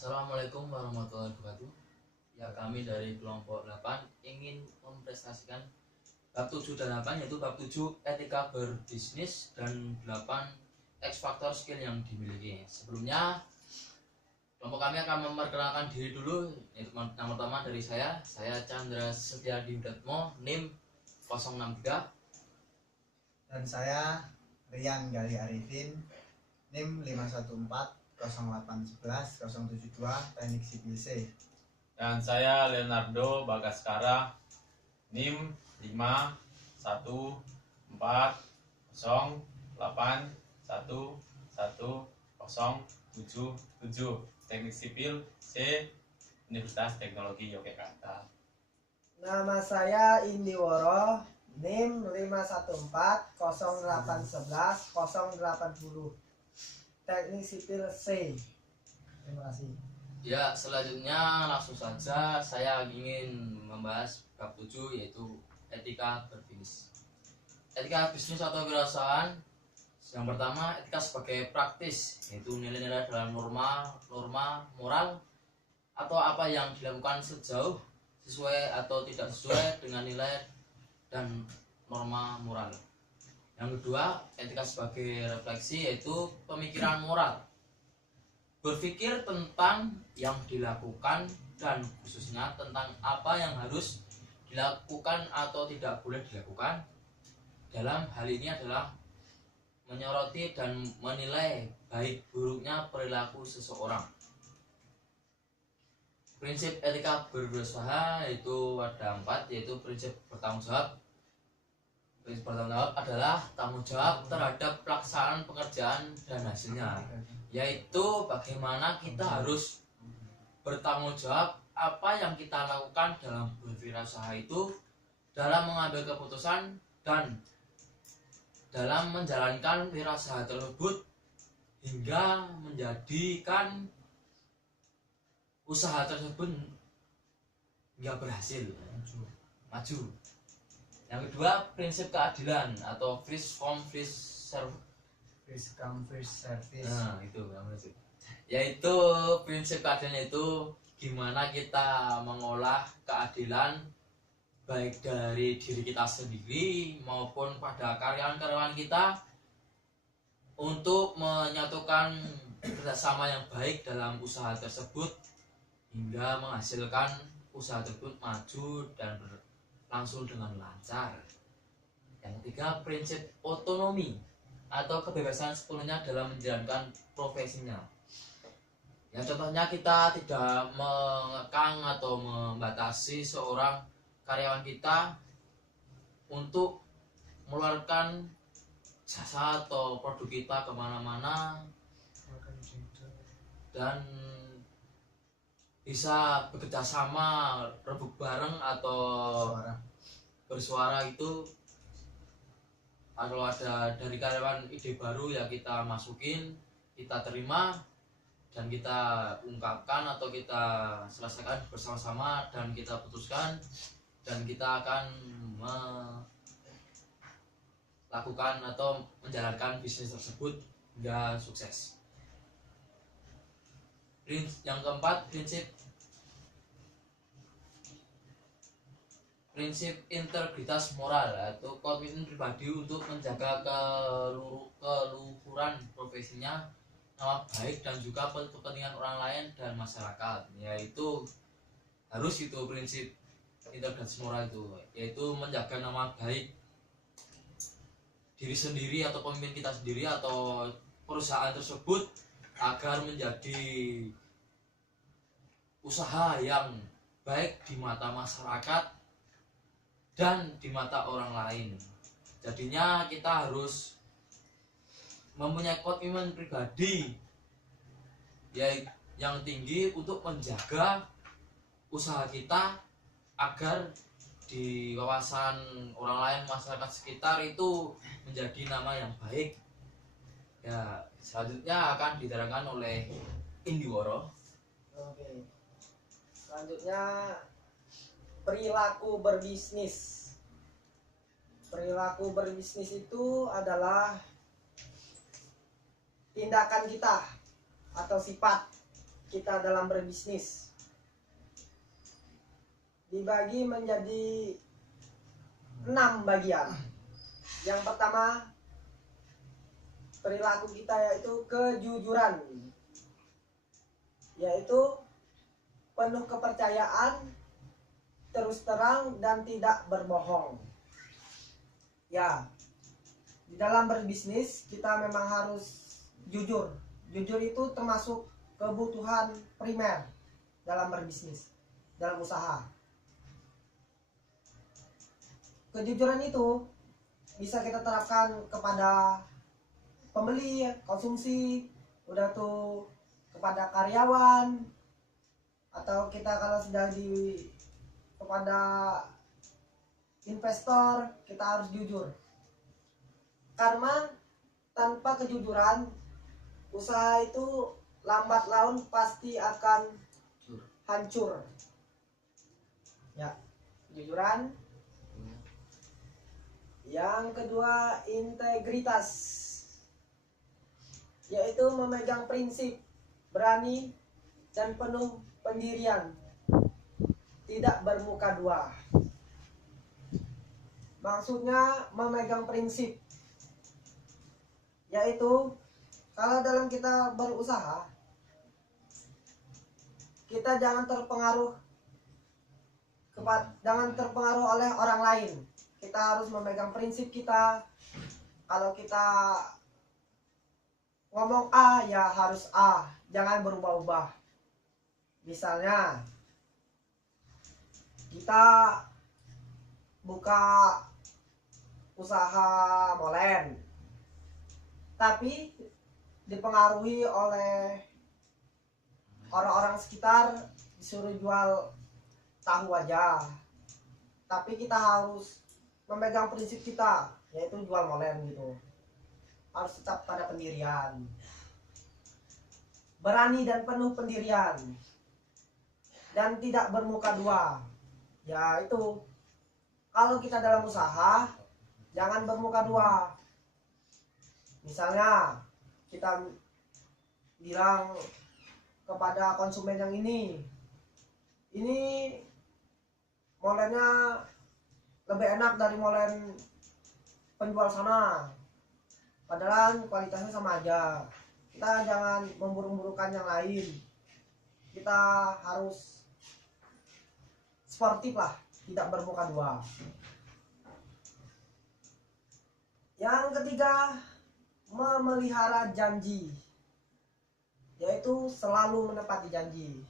Assalamualaikum warahmatullahi wabarakatuh. Ya, kami dari kelompok 8 ingin mempresentasikan bab 7 dan 8, yaitu bab 7 etika berbisnis dan 8 X faktor skill yang dimiliki. Sebelumnya kelompok kami akan memperkenalkan diri dulu. Yang pertama dari saya Chandra Setiadi Udatmo, NIM 063. Dan saya Rian Gali Arifin, NIM 514 0811 072 Teknik Sipil C. Dan saya Leonardo Bagaskara, NIM 51408111077 Teknik Sipil C, Universitas Teknologi Yogyakarta. Nama saya Indiworo, NIM 514 0811 080 Teknik Sipil C. Terima kasih. Ya, selanjutnya langsung saja saya ingin membahas bab 7, yaitu etika berbisnis. Etika bisnis atau kewirausahaan. Yang pertama, etika sebagai praktis, yaitu nilai-nilai dalam norma moral atau apa yang dilakukan sejauh sesuai atau tidak sesuai dengan nilai dan norma moral. Yang kedua, etika sebagai refleksi, yaitu pemikiran moral, berpikir tentang yang dilakukan dan khususnya tentang apa yang harus dilakukan atau tidak boleh dilakukan. Dalam hal ini adalah menyoroti dan menilai baik buruknya perilaku seseorang. Prinsip etika berusaha itu ada 4, yaitu prinsip bertanggung jawab. Prinsip bertanggung jawab adalah tanggung jawab terhadap pelaksanaan pekerjaan dan hasilnya, yaitu bagaimana kita harus bertanggung jawab apa yang kita lakukan dalam berwirausaha itu, dalam mengambil keputusan dan dalam menjalankan wirausaha tersebut hingga menjadikan usaha tersebut hingga berhasil maju. Yang kedua, prinsip keadilan atau first come first serve. First come first service. Nah, itu yaitu prinsip keadilan itu gimana kita mengolah keadilan baik dari diri kita sendiri maupun pada karyawan-karyawan kita untuk menyatukan kerjasama yang baik dalam usaha tersebut hingga menghasilkan usaha tersebut maju dan berlangsung dengan lancar. Yang ketiga, prinsip otonomi atau kebebasan sepenuhnya dalam menjalankan profesinya. Yang contohnya, kita tidak mengekang atau membatasi seorang karyawan kita untuk mengeluarkan jasa atau produk kita kemana-mana dan bisa bekerja sama, rebut bareng atau bersuara. Itu kalau ada dari karyawan ide baru, ya kita masukin, kita terima dan kita ungkapkan atau kita selesaikan bersama-sama dan kita putuskan, dan kita akan melakukan atau menjalankan bisnis tersebut hingga sukses. Yang keempat, prinsip integritas moral, yaitu komitmen pribadi untuk menjaga keluhuran profesinya, nama baik dan juga kepentingan orang lain dan masyarakat. Yaitu harus itu prinsip integritas moral itu, yaitu menjaga nama baik diri sendiri atau pemimpin kita sendiri atau perusahaan tersebut agar menjadi usaha yang baik di mata masyarakat dan di mata orang lain. Jadinya kita harus mempunyai komitmen pribadi yang tinggi untuk menjaga usaha kita agar di kawasan orang lain, masyarakat sekitar itu menjadi nama yang baik. Ya, selanjutnya akan diterangkan oleh Indiworo. Oke. Selanjutnya, perilaku berbisnis. Perilaku berbisnis itu adalah tindakan kita atau sifat kita dalam berbisnis dibagi menjadi 6 bagian. Yang pertama, perilaku kita yaitu kejujuran, yaitu penuh kepercayaan, terus terang, dan tidak berbohong. Ya, di dalam berbisnis kita memang harus jujur. Jujur itu termasuk kebutuhan primer dalam berbisnis, dalam usaha. Kejujuran itu bisa kita terapkan kepada pembeli, konsumsi, udah tuh kepada karyawan, atau kita kalau sudah kepada investor, kita harus jujur. Karena tanpa kejujuran, usaha itu lambat laun pasti akan hancur. Ya, kejujuran. Yang kedua, integritas, yaitu memegang prinsip, berani, dan penuh pendirian, tidak bermuka dua. Maksudnya memegang prinsip, yaitu kalau dalam kita berusaha, kita jangan terpengaruh oleh orang lain. Kita harus memegang prinsip kita. Kalau kita ngomong A, ya harus A, jangan berubah-ubah. Misalnya kita buka usaha molen, tapi dipengaruhi oleh orang-orang sekitar, disuruh jual tahu aja, tapi kita harus memegang prinsip kita, yaitu jual molen gitu. Harus tetap pada pendirian, berani dan penuh pendirian, dan tidak bermuka dua. Ya itu, kalau kita dalam usaha jangan bermuka dua. Misalnya kita bilang kepada konsumen yang ini molennya lebih enak dari molen penjual sana, padahal kualitasnya sama aja. Kita jangan memburu-burukan yang lain. Kita harus sportif lah, tidak bermuka dua. Yang ketiga, memelihara janji, yaitu selalu menepati janji.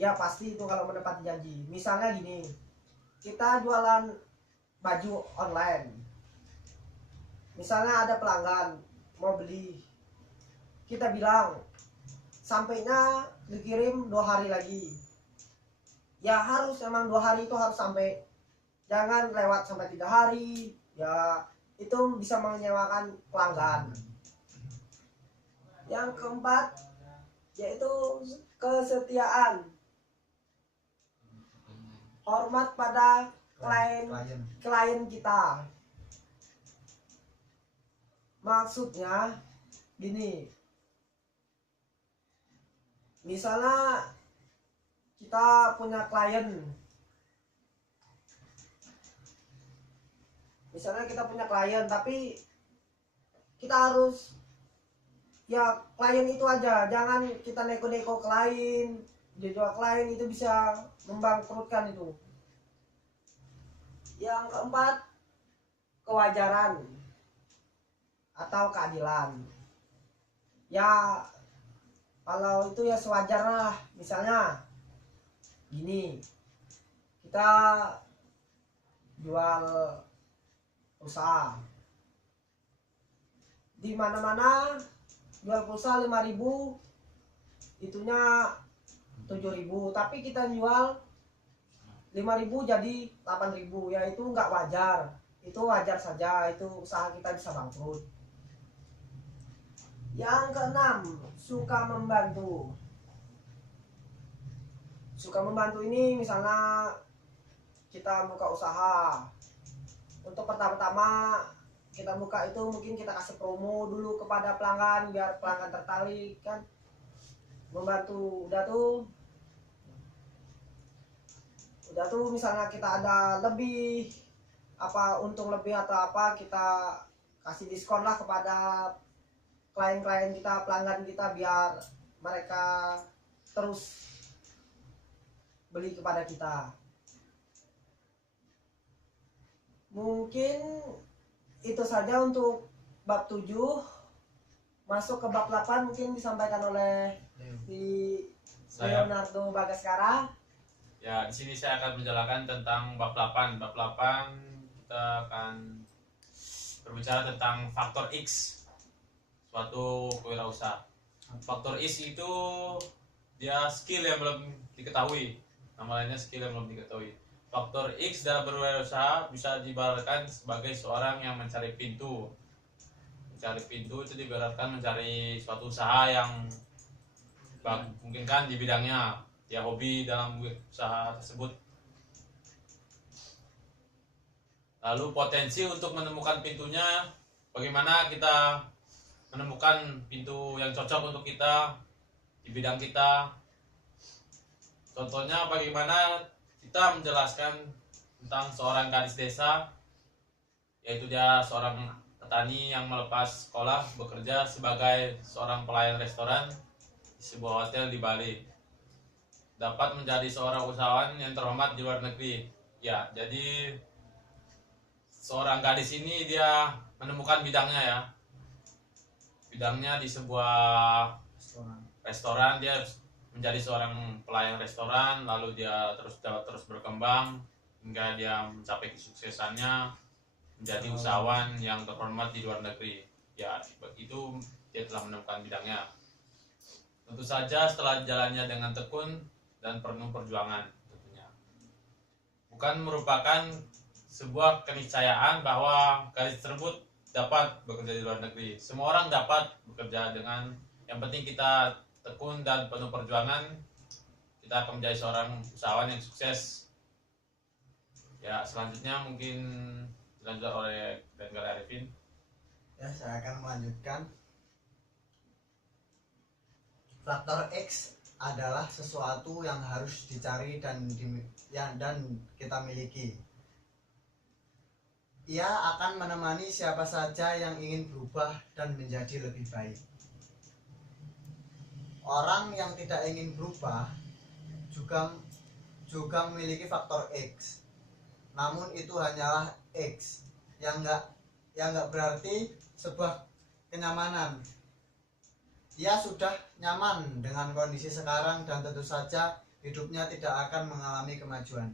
Ya pasti itu kalau menepati janji. Misalnya gini, kita jualan baju online. Misalnya ada pelanggan mau beli, kita bilang sampainya dikirim 2 hari lagi. Ya harus, emang 2 hari itu harus sampai, jangan lewat sampai 3 hari. Ya itu bisa mengecewakan pelanggan. Yang keempat, yaitu kesetiaan, hormat pada klien kita. Maksudnya gini, misalnya kita punya klien, tapi kita harus, ya klien itu aja, jangan kita neko-neko klien. Jual klien itu bisa membangkrutkan itu. Yang keempat, kewajaran atau keadilan. Ya kalau itu ya sewajarnya. Misalnya gini, kita jual pulsa, di mana-mana jual pulsa 5.000, itunya 7.000, tapi kita jual 5.000 jadi 8.000, ya itu nggak wajar. Itu wajar saja, itu usaha kita bisa bangkrut. Yang keenam, suka membantu. Suka membantu ini misalnya kita buka usaha, untuk pertama-tama kita buka itu mungkin kita kasih promo dulu kepada pelanggan biar pelanggan tertarik kan. membantu. Udah tuh misalnya kita ada lebih apa untung lebih atau apa, kita kasih diskon lah kepada klien-klien kita, pelanggan kita, biar mereka terus beli kepada kita. Mungkin itu saja untuk bab 7. Masuk ke bab 8 mungkin disampaikan oleh di Saya. Leonardo Bagaskara. Ya, di sini saya akan menjelaskan tentang bab 8. Bab 8 kita akan berbicara tentang faktor X suatu kewirausaha. Faktor X itu dia skill yang belum diketahui. Nama lainnya skill yang belum diketahui. Faktor X dalam berwirausaha bisa diibaratkan sebagai seorang yang mencari pintu. Mencari pintu itu diibaratkan mencari suatu usaha yang memungkinkan di bidangnya. Dia hobi dalam usaha tersebut. Lalu potensi untuk menemukan pintunya, bagaimana kita menemukan pintu yang cocok untuk kita di bidang kita. Contohnya bagaimana kita menjelaskan tentang seorang gadis desa, yaitu dia seorang petani yang melepas sekolah bekerja sebagai seorang pelayan restoran di sebuah hotel di Bali. Dapat menjadi seorang usahawan yang terhormat di luar negeri. Ya, jadi seorang gadis ini dia menemukan bidangnya ya. Bidangnya di sebuah restoran, dia menjadi seorang pelayan restoran, lalu dia terus berkembang hingga dia mencapai kesuksesannya menjadi usahawan yang terhormat di luar negeri. Ya, itu dia telah menemukan bidangnya. Tentu saja setelah jalannya dengan tekun dan penuh perjuangan tentunya. Bukan merupakan sebuah keniscayaan bahwa gadis tersebut dapat bekerja di luar negeri. Semua orang dapat bekerja dengan yang penting kita tekun dan penuh perjuangan, kita akan menjadi seorang usahawan yang sukses. Ya, selanjutnya mungkin dilanjutkan oleh Gali Arifin. Ya, saya akan melanjutkan. Faktor X adalah sesuatu yang harus dicari dan kita miliki. Ia akan menemani siapa saja yang ingin berubah dan menjadi lebih baik. Orang yang tidak ingin berubah juga memiliki faktor X. Namun itu hanyalah X yang enggak berarti sebuah kenyamanan. Ia sudah nyaman dengan kondisi sekarang dan tentu saja hidupnya tidak akan mengalami kemajuan.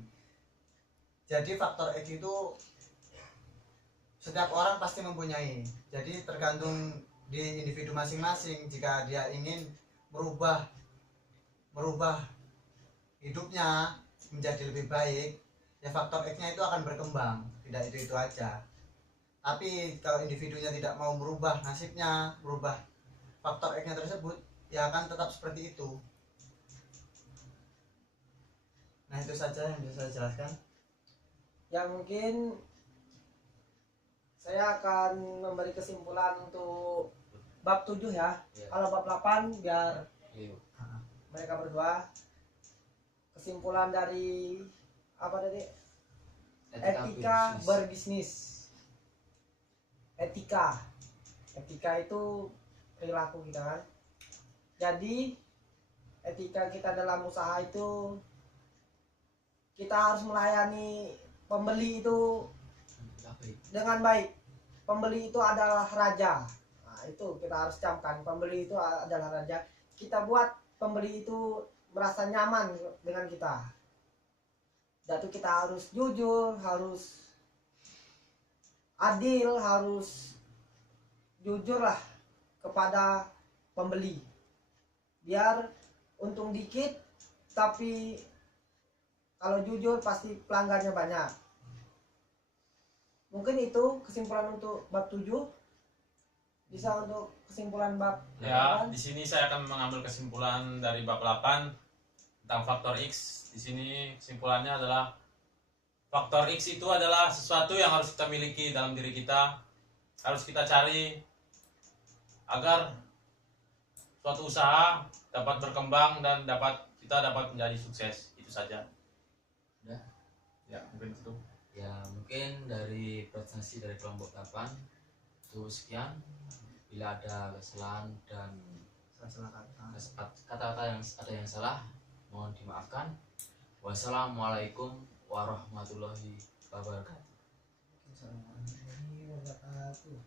Jadi faktor X itu setiap orang pasti mempunyai. Jadi tergantung di individu masing-masing. Jika dia ingin merubah hidupnya menjadi lebih baik, ya faktor X-nya itu akan berkembang. Tidak itu aja. Tapi kalau individunya tidak mau merubah nasibnya, merubah faktor X-nya tersebut, ya akan tetap seperti itu. Nah, itu saja yang bisa saya jelaskan. Yang mungkin saya akan memberi kesimpulan untuk bab 7 ya. Kalau bab 8 biar mereka berdua. Kesimpulan dari apa tadi? Etika berbisnis. Etika itu perilaku kita kan. Jadi etika kita dalam usaha itu kita harus melayani pembeli itu dengan baik. Pembeli itu adalah raja. Nah, itu kita harus camkan, pembeli itu adalah raja. Kita buat pembeli itu merasa nyaman dengan kita. Dan itu kita harus jujur, harus adil, harus jujur lah kepada pembeli. Biar untung dikit, tapi kalau jujur pasti pelanggannya banyak. Mungkin itu kesimpulan untuk bab 7. Bisa untuk kesimpulan bab Ya, 8. di sini saya akan mengambil kesimpulan dari bab 8 tentang faktor X. Di sini kesimpulannya adalah faktor X itu adalah sesuatu yang harus kita miliki dalam diri kita, harus kita cari agar suatu usaha dapat berkembang dan kita dapat menjadi sukses. Itu saja. Udah. Ya, mungkin itu. Ya mungkin dari presentasi dari kelompok 8 itu sekian. Bila ada kesalahan dan Salah kata. kata-kata yang ada yang salah, mohon dimaafkan. Wassalamualaikum warahmatullahi wabarakatuh. Assalamualaikum warahmatullahi wabarakatuh.